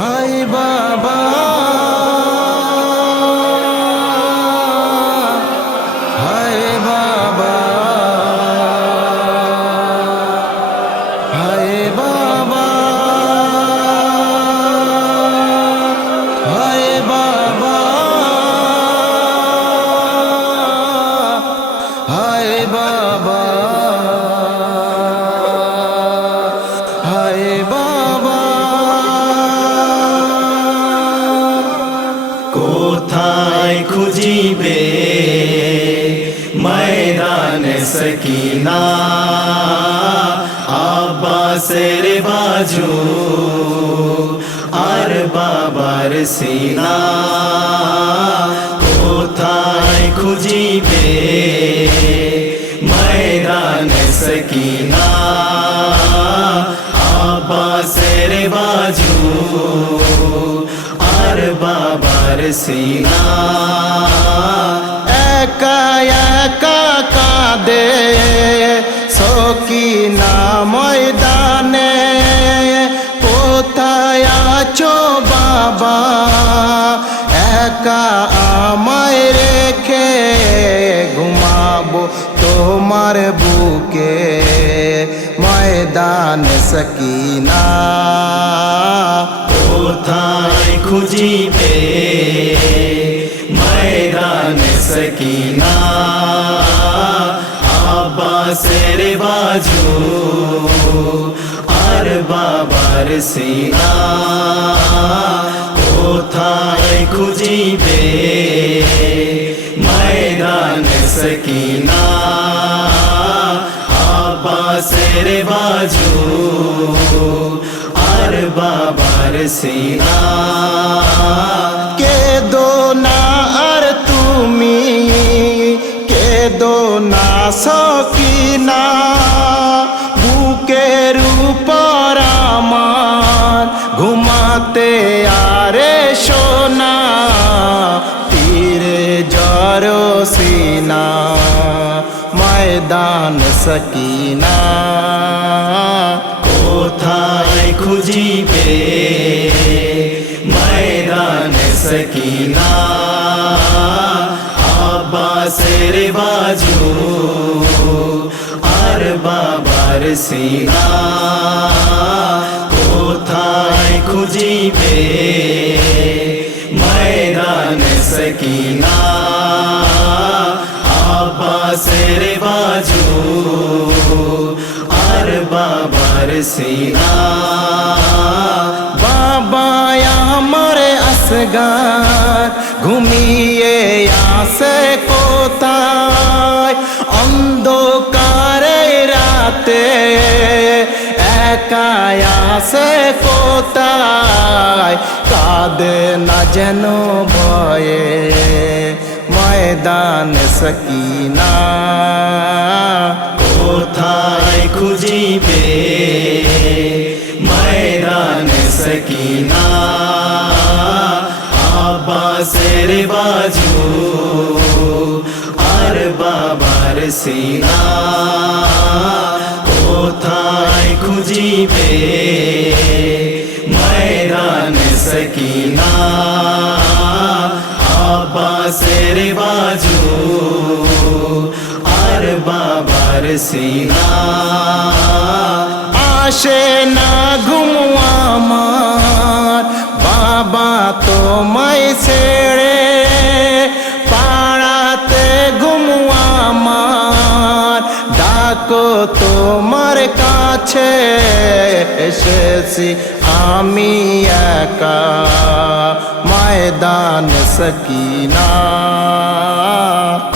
হায় বাবা হায় বাবা হায় বাবা হায় বাবা হায় বাবা হায় বাবা কোথায় খুঁজিবে ময়দানে সকিনা আব্বাসের বাজু আর বাবার সিনা কোথায় খুঁজিবে ময়দানে সকিনা আব্বাসের বাজু আর বাবার সিনা একা একা কাঁদে সকিনা ময়দানে কোথায় আছো বাবা একা আমায় রেখে ঘুমাবো তোমার বুকে ময়দান সকিনা কোথায় খুঁজিবে ময়দানে সকিনা আব্বাসের বাজু আর বাবার সিনা কোথায় খুঁজিবে ময়দানে সকিনা আব্বাসের বাজু আর বাবার সিনা কেদো না আর তুমি কেদো না সকিনা বুকের উপর আমার ঘুমাতে আরে সোনা তীরে জড়ো সিনা ময়দান সকিনা কোথায় খুঁজিবে ময়দানে সকিনা আব্বাসের বাজু আর বাবার সিনা কোথায় খুঁজিবে ময়দানে সকিনা আব্বাসের বাজু আর বাবার সিনা বাবা আমার আসগার ঘুমিয়ে আসে কোথায় অন্ধকারে রাতে একা আসে কোথায় কাঁদে না যেন ভয়ে ময়দান সকিনা কোথায় খুঁজিবে ময়দানে সকিনা আব্বাসের বাজু আর বাবার সিনা কোথায় খুঁজিবে ময়দানে সকিনা আব্বাসের বাজু আর বাবার সিনা আসে না ঘুম আমার বাবা তোমায় ছেড়ে পাড়াতে ঘুম আমার ডাকো তোমার কাছে এসেছি আমি একা ময়দান সকিনা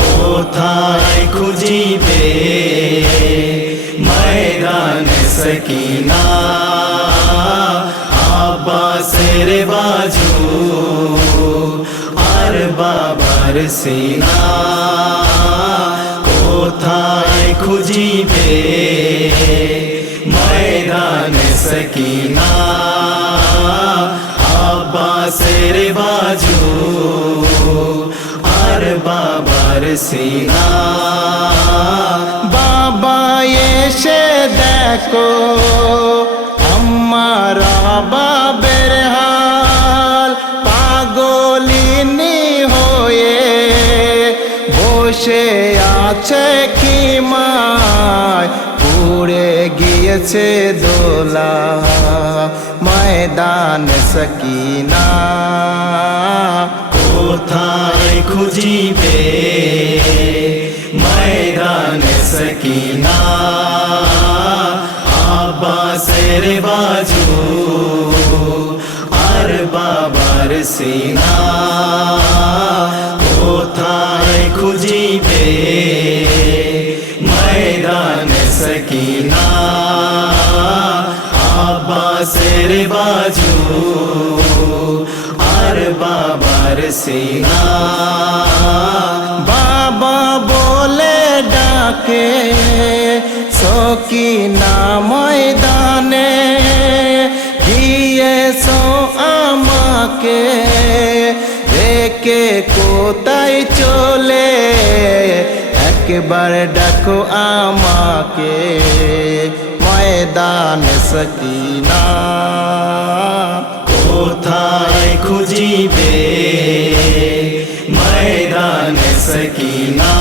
কোথায় খুঁজিবে ময়দানে সকিনা আব্বাসের বাজু আর বাবার সিনা কোথায় খুঁজিবে ময়দানে সকিনা আব্বাসের বাজু আর বাবার সিনা বাবা এসে দেখো আমার বাবের হাল দুলছে দোলা ময়দান সকিনা কোথায় খুঁজিবে ময়দানে সকিনা আব্বাসের বাজু আর বাবার সিনা কোথায় খুঁজিবে ময়দানে সকিনা আব্বাসের বাজু আর বাবার সিনা বাবা বলে ডাকে সকিনা ময়দানে গিয়েছো আমাকে রেখে কোথায় চলে একবার ডাকো আমাকে ময়দান সকিনা কোথায় খুঁজিবে ময়দানে সকিনা